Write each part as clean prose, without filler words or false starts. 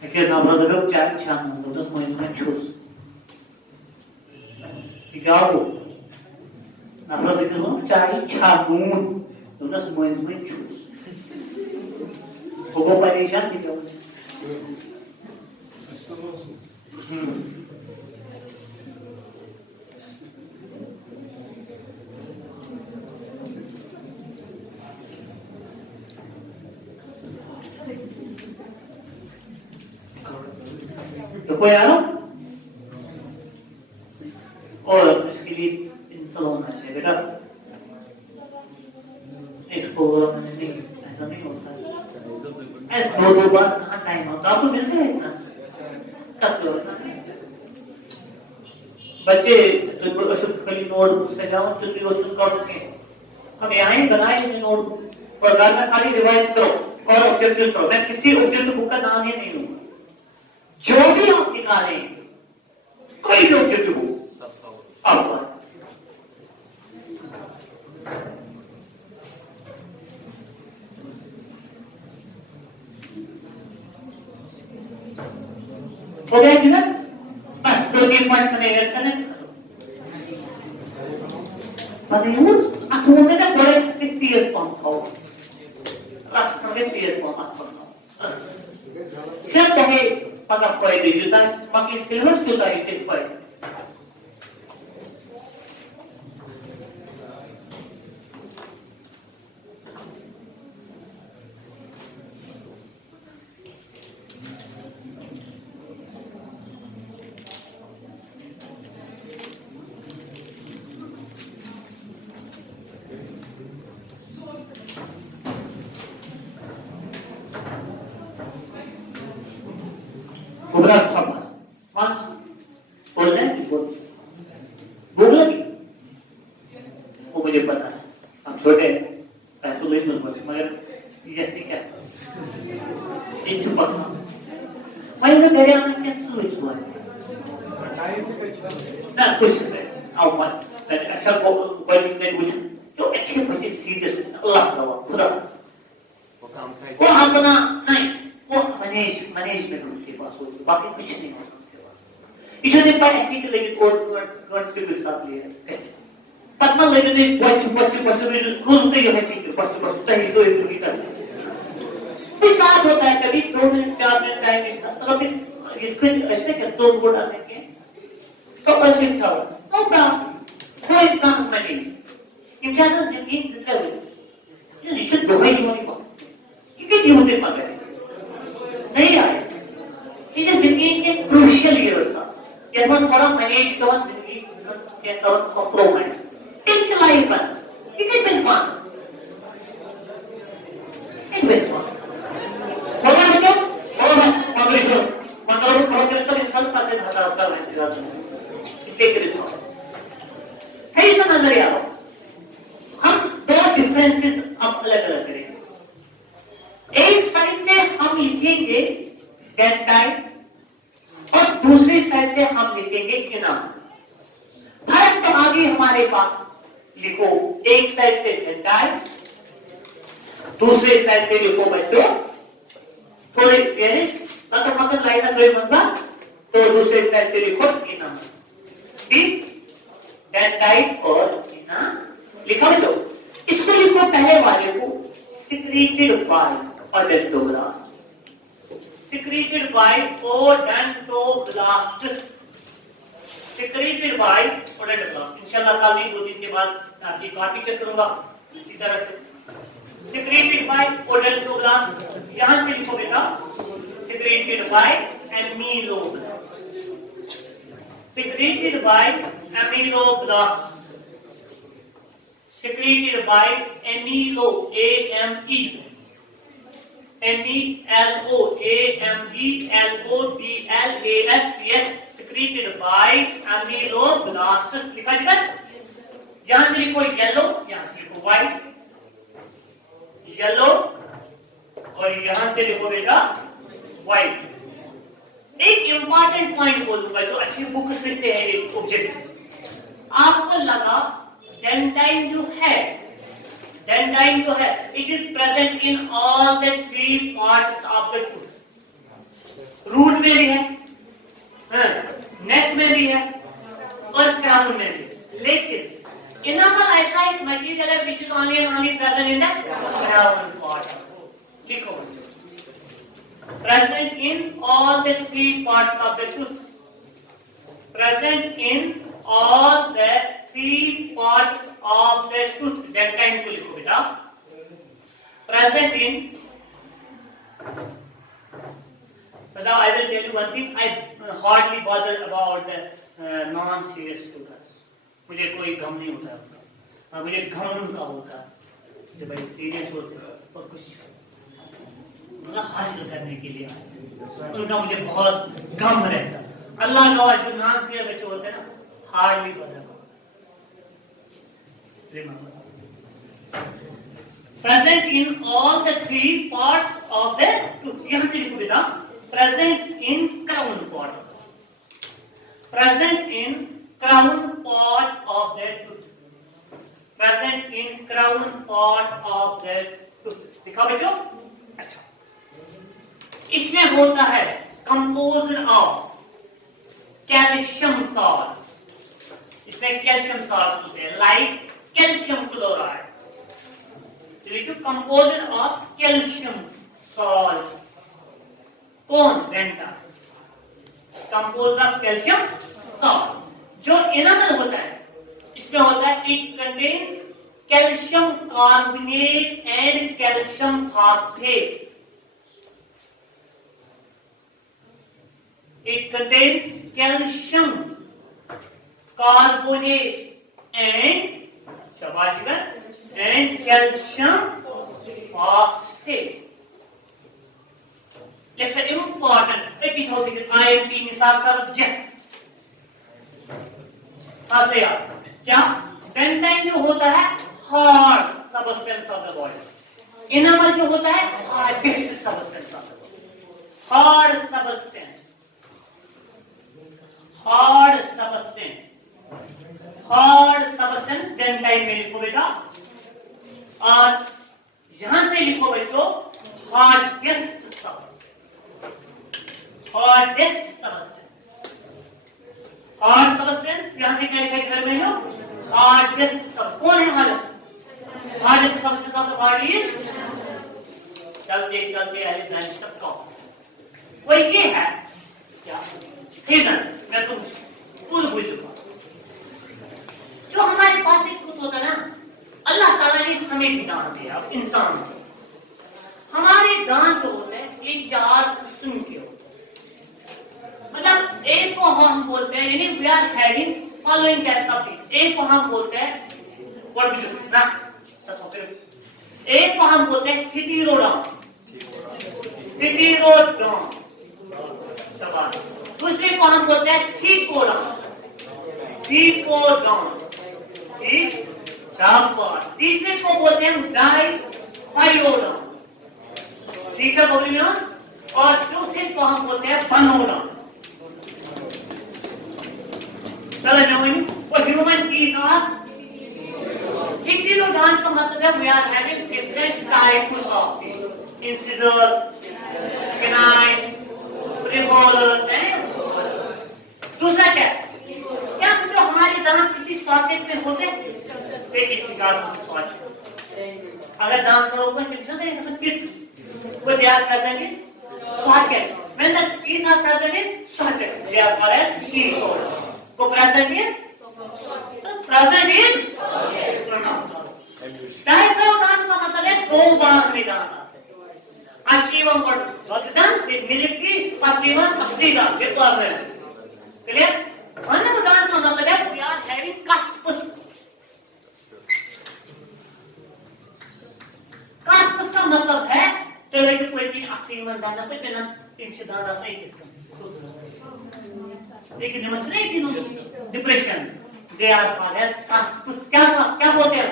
Herkes nabzada yok, cari çanlı, das Mäuschen Schuss. Egal. Na frase que não cari chamun, das Mäuschen Schuss. Vou parejar então. कोई आया और इसके लिए इंसान होना चाहिए बेटा इसको नहीं ऐसा नहीं होता है दो बार कहाँ टाइम होता आपको मिलता है इतना तब तो बच्चे अशुद्ध खाली नोट से जाओ तो उसको कर सके हम यहाँ ही बनाए नोट और घर में खाली रिवाइज करो और ऑब्जेक्टिव करो मैं किसी ऑब्जेक्टिव बुक का नाम ही नहीं लूंगा जो भी आप निकाले कोई भी ऑब्जेक्टिव हो आप हो गया कि ना बस 2-3 पॉइंट्स में एड करने बताइए aku mungkin boleh istilah pantau ras kerja istilah pantau siapa yang pada poin juta semakin silver juta itu poin Berat sama, mas, boleh boleh, वो मुझे पता है, हम छोटे हैं, पैसों ले लो मगर ये ठीक है, ये चुप रहो, मैं तो तेरे आने के सोच हुआ है, ना कुछ नहीं, आओ मत, अच्छा कोई नहीं कुछ, तो अच्छे बच्चे सीरियस, अल्लाह का खुदा, वो अपना नहीं, वो मैनेजमेंट उनके पास होती बाकी कुछ नहीं होता उनके पास इसलिए पर ऐसे के लिए कोड के साथ लिए कैसे पता लगे नहीं बच्चे रोज तो ये है कि बच्चे सही तो एक की तरह कुछ साथ होता है कभी 2 मिनट 4 मिनट टाइम नहीं था तो फिर इसको ऐसे क्या 2 गुण आने के तो ऐसे था नो प्रॉब्लम कोई इंसान में नहीं इंसान जिंदगी जिंदा है ये निश्चित दो ही होनी ये क्यों होते मगर नहीं आए ये जिंदगी के क्रूशियल ईयर्स ये हम थोड़ा मैनेज करना जिंदगी के तरफ compromise it's life bun it is been fun it been fun होगा बच्चों और मतलब थोड़ा देर तक इंसान करते रहता है उसका मैनेज इसके लिए थोड़ा है इसका नजरिया हम दो डिफरेंसेस अब अलग अलग करेंगे एक साइड से हम लिखेंगे डेंटाइल और दूसरी साइड से हम लिखेंगे इनाम फर्क तो आगे हमारे पास लिखो एक साइड से डेंटाइल दूसरे साइड से लिखो बच्चों थोड़े मतलब लाइन थोड़ी मसला तो दूसरे साइड से लिखो इनाम ठीक डेंटाइल और इनाम लिखा बच्चों इसको लिखो पहले वाले को secreted by odontoblasts. Secreted by odontoblasts. Secreted by odontoblasts. इंशाल्लाह कल नहीं 2 दिन के बाद आपकी कॉपी चेक करूंगा इसी तरह से secreted by odontoblasts यहां से लिखो बेटा secreted by amyloblasts. Secreted by amyloblasts. Secreted by amylo A-M-E M-E-L-O-A-M-E-L-O-B-L-A-S-T-S secreted by amyloblasts लिखा जाएगा यहां से लिखो येलो यहां से लिखो व्हाइट येलो और यहां से लिखो बेटा व्हाइट एक इंपॉर्टेंट पॉइंट बोलूंगा जो अच्छी बुक लिखते हैं एक ऑब्जेक्ट आपको लगा डेंटाइन जो है it is present in all the 3 parts of the tooth root में भी है, नेक में भी है और क्राउन में भी। लेकिन enamel ऐसा एक मटेरियल है which is only present in the crown part। लिखो, present in all the three parts of the tooth, present in all the three parts of the tooth। Dentine को लिखो बेटा, present in। Now I will tell you one thing, I hardly bother about the non-serious students। मुझे कोई गम नहीं होता है, मुझे गम उनका होता है जो भाई सीरियस होते हैं और कुछ हासिल करने के लिए आए, उनका मुझे बहुत गम रहता है। अल्लाह का जो नाम से बच्चे होते हैं ना, हार्डली बदल। Present in all the three parts of the tooth. यहां से लिखो बेटा, present in crown part, present in crown part of the tooth, present in crown part of the tooth. दिखा बच्चों। अच्छा, इसमें होता है कंपोज्ड ऑफ कैल्शियम सॉल्ट। इसमें कैल्शियम सॉल्ट होते हैं, like calcium chloride. Composed of calcium salt. कौन? डेंटा। Composed of calcium salt. जो एनामल होता है, इसमें होता है it contains calcium carbonate and calcium phosphate. It contains calcium carbonate and calcium phosphate। Let's say important, एक ही होती है IMP निसार सर्स। यस, हाँ से यार, क्या डेंटाइन जो होता है hard substance of the body, enamel जो होता है hardest substance of the body. Hard substance, hard substance dentine में लिखो बेटा। और यहां से लिखो बच्चों hardest substance, hardest substance, hard substance. यहां से क्या लिखा घर में लो, हार्डेस्ट सब। कौन है hardest? Hardest substance of the body is, चलते चलते वो ये है क्या? रीजन मैं तो पूर्ण बुझ चुका। जो हमारे पास एक खुद होता ना, अल्लाह ताला ने हमें भी दान दिया। अब इंसान हमारे दान जो होते हैं ये 4 किस्म के होते हैं। मतलब एक को हम बोलते हैं, यानी we are having following types of things. एक को हम बोलते हैं व्हाट इज इट ना, एक को हम बोलते हैं हिटीरोडाउन, हिटीरोडाउन। दूसरे को हम बोलते हैं थीकोडाउन, थीकोडाउन। तीसरे को बोलते हैं डाइफाइओडाउन, तीसरा बोल रहे हैं। और चौथे को हम बोलते हैं बनोडाउन। चलो जाओ, वो ह्यूमन की हिटीरोडाउन का मतलब है we are having different types of incisors, canines, premolars and. दूसरा क्या जो हमारे दांत किसी सॉकेट में होते हैं, अगर दांत करोगे वो they are present in socket. When the teeth are present in socket they are called as teeth. को प्रेजेंट इन डाइफाइओडाउन का मतलब है 2 बार में दांत आते हैं। अचीवम वदन मिलिट्री पचीवन असली दांत ये क्लियर। बनोडाउन का मतलब है वी आर हैविंग कस्पस। कस्पस का मतलब है चलो एक कोई तीन आखिरी में दाना पे बिना 3 दाना सही लेकिन समझ नहीं तीनों depression they are called as cusps. क्या बोलते हैं?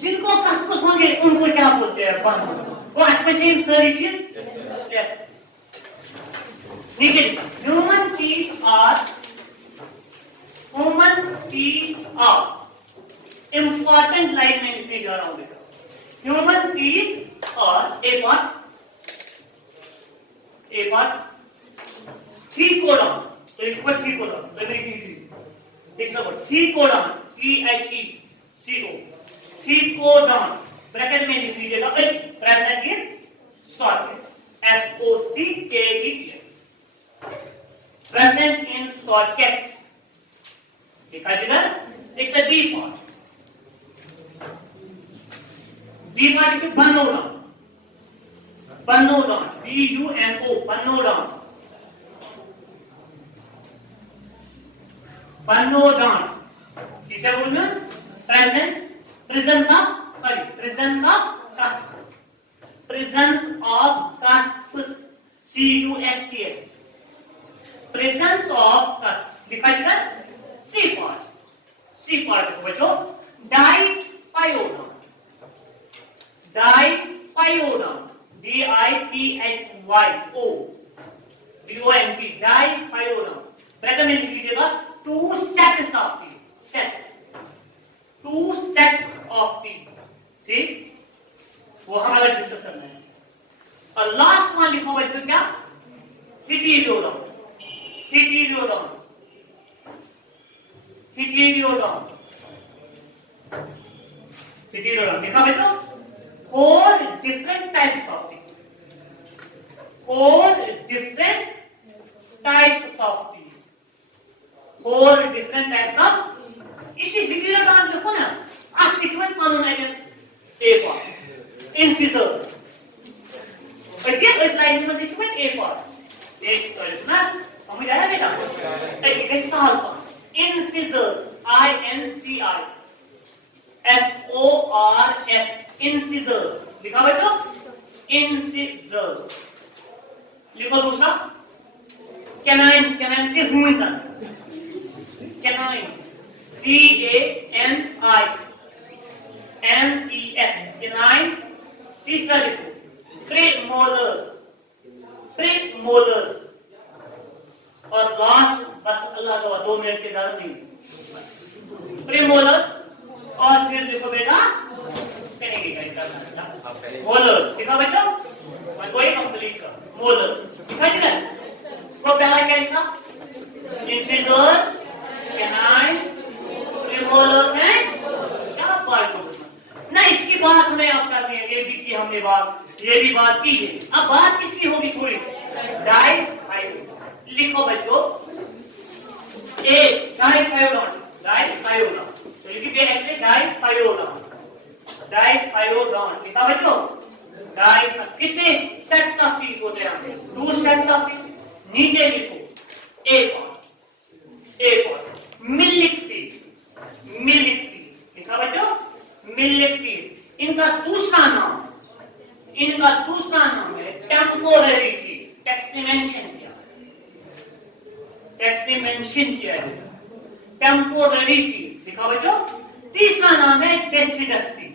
जिनको कस्पस होंगे उनको क्या बोलते हैं? बनोडाउन। वो स्पेशली सारी चीज नीचे human teeth are important line में लिखने जा रहा हूं बेटा। ह्यूमन टीथ और एक बार Thecodon. So you put thecodon. Let me give you. Take the word thecodon. THECO. Thecodon. Bracket में लिख लीजिएगा present in sockets SOCKETS present in sockets लिखा जिधर एक से बी पार्ट की बनोडॉन बनोडॉन BUNO बनोडॉन बनोडॉन टीचर बोलना presence of cusps presence of cusps CUSPS presence of cusps लिखा जाएगा C part को बच्चों diphyodon diphyodon DIPHYO diphyodon bracket में लिख लीजिएगा two sets of teeth ठीक वो हमारा डिस्कस करना है और लास्ट वन लिखो बच्चों क्या Pteridodon लिखा बच्चों four different types of teeth four different types of इसी Pteridodon देखो ना आप ट्रीटमेंट कानून है A part incisors बच्चे इस लाइन में ट्रीटमेंट A part एक ना समझ आया बेटा एक साल का incisors INCISORS incisors लिखा बच्चों incisors लिखो दूसरा canines के हुए दांत canines CANINES canines तीसरा लिखो premolars और लास्ट बस अल्लाह का 2 मिनट के ज्यादा नहीं premolars और फिर देखो बेटा molars लिखा बच्चों मैं कोई कंप्लीट कर molars लिखा जी वो पहला क्या लिखा incisors canines premolars हैं क्या बात ना इसकी बात हमें अब करनी है ये भी की हमने बात ये भी बात की है अब बात किसकी होगी थोड़ी डाइफाइडोन लिखो बच्चों ए डाइफाइडोन तो लिखिए ऐसे डाइफाइडोन लिखा बच्चों कितने सेट्स ऑफ टीथ होते हैं टू सेट्स ऑफ टीथ नीचे लिखो ए पार्ट मिलिक टीथ लिखा बच्चों मिलिक टीथ इनका दूसरा नाम है टेम्पोररी टीथ टेक्सटिमेंशन किया है टेम्पोररी टीथ लिखा बच्चों तीसरा नाम है deciduous teeth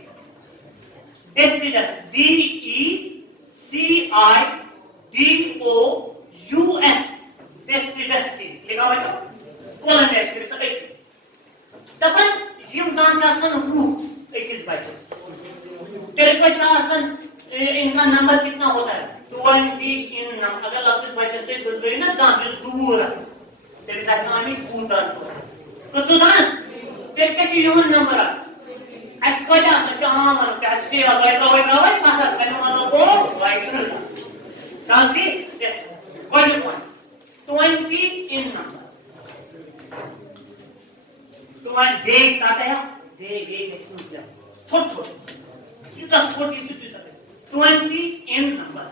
DECIDOUS deciduous teeth लिखा बच्चों कोलन डेस्क्रिप्शन तपन यम दान आसन हु किस बच्चे तेरे इनका नंबर कितना होता है 20 इन नंबर अगर लफ्ज बच्चे से गुजरे ना दान दूर तेरे साथ आमी कूदान तो सुदान तेरे के यून नंबर अस्कोजा सचामा मन कैसे अगर कोई नवाज पास करने वाला को राइट ना चांसी कोई पॉइंट 20 इन नंबर तुम्हारे देख चाहते हैं देख इसमें छोटे इतना छोटी सी 20 इन नंबर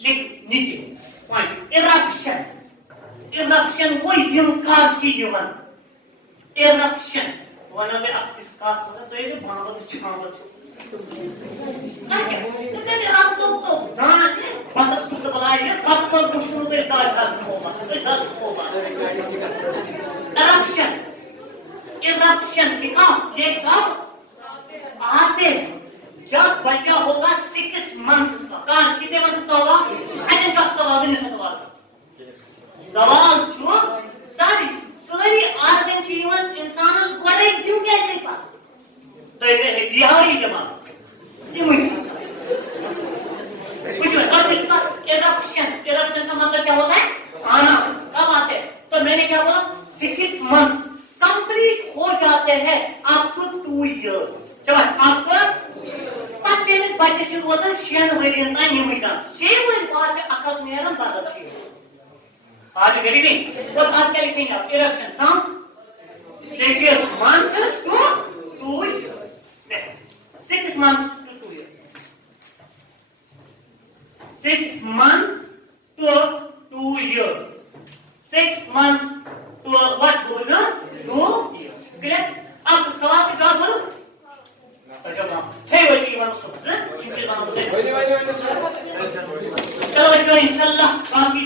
लिख नीचे पॉइंट इरप्शन को यमकार सी युवन इरप्शन वन अगर आप इसका तो ये बाबत छावत ना क्या तो तेरे आप तो दान मतलब तू तो बुलाए ये कब कब कुछ तो इजाज होगा इरप्शन लिखा ये कब आते जब बच्चा होगा 6 मंथ्स का कितने मंथ्स का होगा अरे जब सवाल छो सारी आदम जीवन इंसान गोड़े क्यों कैसे पा तो ये ही जमात ये मुझे कुछ और इसका इरप्शन का मतलब क्या होता है बच्चे रोजान 6 वरियन तान निमितान 6 वरि बाद अकल नेरन बदल छ आज गेली नहीं और आज क्या लिखेंगे आप eruption from 6 months to 2 years next 6 months to 2 years 6 months to 2 years 6 months to what बोलना 2 years clear अब सवाल का जवाब बोलो चलो बच्चों इंशाल्लाह बाकी